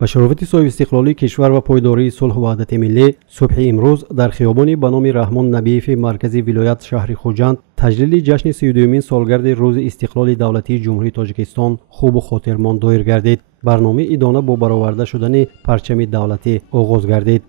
به شرافت صاحب استقلالی کشور و پایداری صلح و وحدت ملی صبح امروز در خیابان به نام رحمان نبیف مرکزی ولایت شهر خوجند تجلیل جشن 32مین سالگرد روز استقلال دولتی جمهوری تاجیکستان خوب و خاطرماند دایر گردید. برنامه ادانه با برآورده شدن پرچم دولتی آغاز گردید.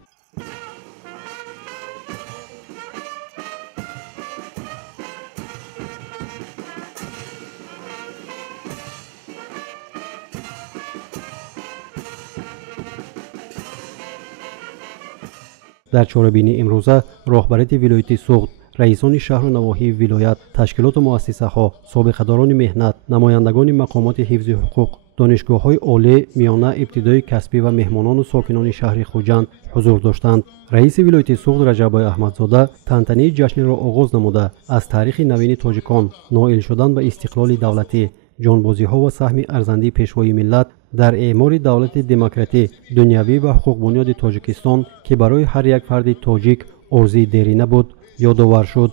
در چاره‌بینی امروزه راهبریت ولایت سوخت، رئیسان شهر و نواحی ولایت، تشکیلات و مؤسسه‌ها، سابقه‌داران مهنت، نمایندگان مقامات حفظ حقوق، دانشگاه‌های عالی، میانه، ابتدایی، کسبی و مهمانان و ساکنان شهر خوجند حضور داشتند. رئیس ولایت سوخت رجب‌آی احمدزاده تنتنه جشن را آغاز نموده از تاریخ نوین تاجیکان، نائل شدن به استقلال دولتی، جانبازی‌ها و سهم ارزنده پیشوای ملت در اعمار دولت دموکراتی دنیوی و حقوق بنیاد تاجیکستان که برای هر یک فرد تاجیک ارزی دیرینه بود یادآور شد.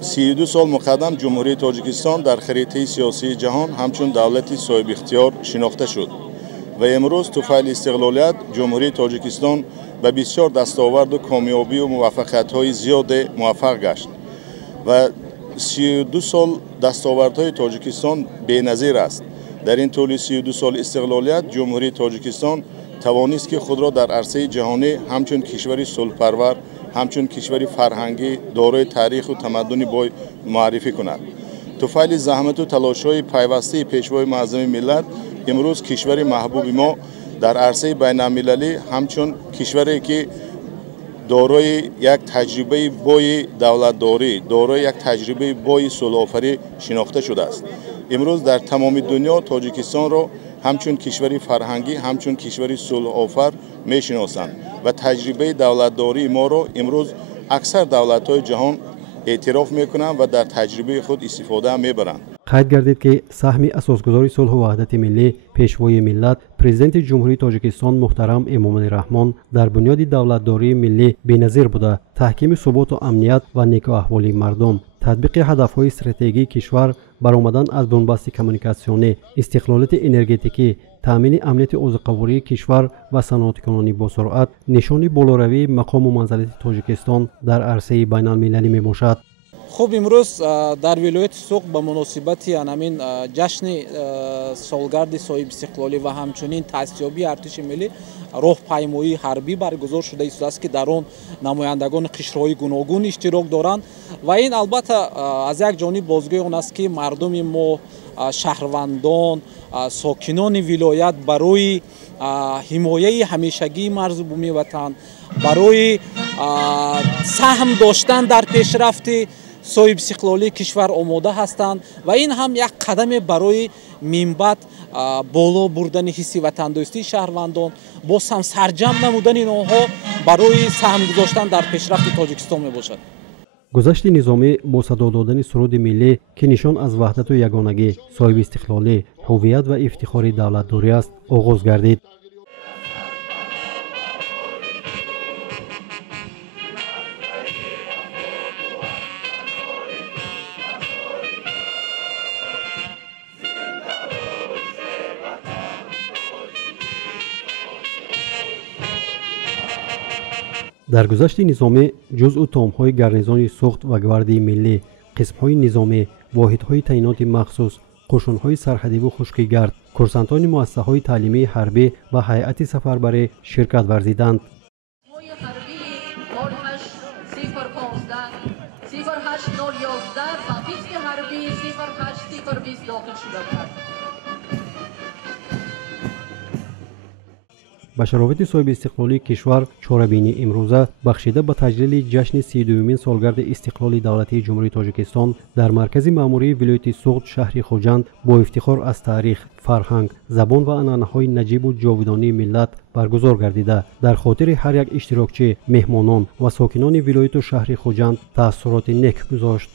32 سال مقدم جمهوری تاجیکستان در خریطه سیاسی جهان همچون دولتی صاحب اختیار شناخته شد و امروز طفیل استقلالیت جمهوری تاجیکستان به بسیار دستاورد و کامیابی و موفقیت‌های زیاد موفق گشت و 32 سال دستاوردهای تاجیکستان بی‌نظیر است. در این طول 32 سال استقلالیت جمهوری تاجیکستان توانست که خود را در عرصه جهانی همچون کشوری صلح‌پرور، همچون کشوری فرهنگی دارای تاریخ و تمدنی بای معرفی کند. طفیل زحمت و تلاش‌های پیوسته پیشوای معظم ملت امروز کشور محبوب ما در عرصه بین‌المللی همچون کشوری که دارای یک تجربه بای دولتداری، دارای یک تجربه بای صلح‌آفرینی شناخته شده است. امروز در تمام دنیا تاجیکستان را همچون کشوری فرهنگی، همچون کشوری صلح‌آفر میشناسند و تجربه دولتداری ما را امروز اکثر دولت‌های جهان اعتراف میکنند و در تجربه خود استفاده میبرند. قید گردید که سهم اساسگذار صلح و وحدت ملی پیشوای ملت پرزیدنت جمهوری تاجیکستان محترم امامالله رحمان در بنیاد دولتداری ملی بی‌نظیر بوده، تحکیم ثبات و امنیت و نیک احوالی مردم، تطبیق هدف‌های استراتژیک کشور، برآمدن از بنبست کمیونیکاسیونی، استقلالیت انرژتیکی، تامین امنیت اوزقواری کشور و صنعت‌کنانی با سرعت نشان بالاروی مقام و منزلت تاجیکستان در عرصه بین‌المللی میباشد. خب امروز در ولایت سوخت به مناسبت همین جشن سالگرد صاحب استقلالی و همچنین تاسیسیابی ارتش ملی راهپیمایی حربی برگزار شده است که در آن نمایندگان قشرهای گوناگون اشتراک دارند و این البته از یک جانب بازگوی آن است که مردم ما شهروندان ساکنان ولایت برای حمایه همیشگی مرز بومی وطن، برای سهم داشتن در پیشرفت صاحب استقلالی کشور آماده هستند و این هم یک قدم برای منبت بالا بردن حس وطندوستی شهروندان، باز هم سرجم نمودن آنها برای سهم گذاشتن در پیشرفت تاجیکستان می باشد. گذشت نظامی با صدا دادن سرود ملی که نشان از وحدت و یگانگی، صاحب استقلالی، هویت و افتخار دولتداری است آغاز گردید. در گذشت نظامی جزء تام‌های گارنیزون سوخت و گواردی ملی، قسم‌های نظامی، واحدهای تعینات مخصوص، قشون‌های سرحدی و خشکیگرد، کورسانتان مؤسسه‌های تعلیمی حربی و هیئت سفربری شرکت ورزیدند. به شرافت صاحب استقلالی کشور چاره‌بینی امروزه بخشیده به تجلیل جشن 32مین سالگرد استقلال دولتی جمهوری تاجیکستان در مرکز مأموری ولایت سوخت شهر خوجند با افتخار از تاریخ، فرهنگ، زبان و عنعنه‌های نجیب و جاودانی ملت برگزار گردیده در خاطر هر یک اشتراکچی، مهمانان و ساکنان ولایت و شهر خوجند تأثیرات نیک گذاشت.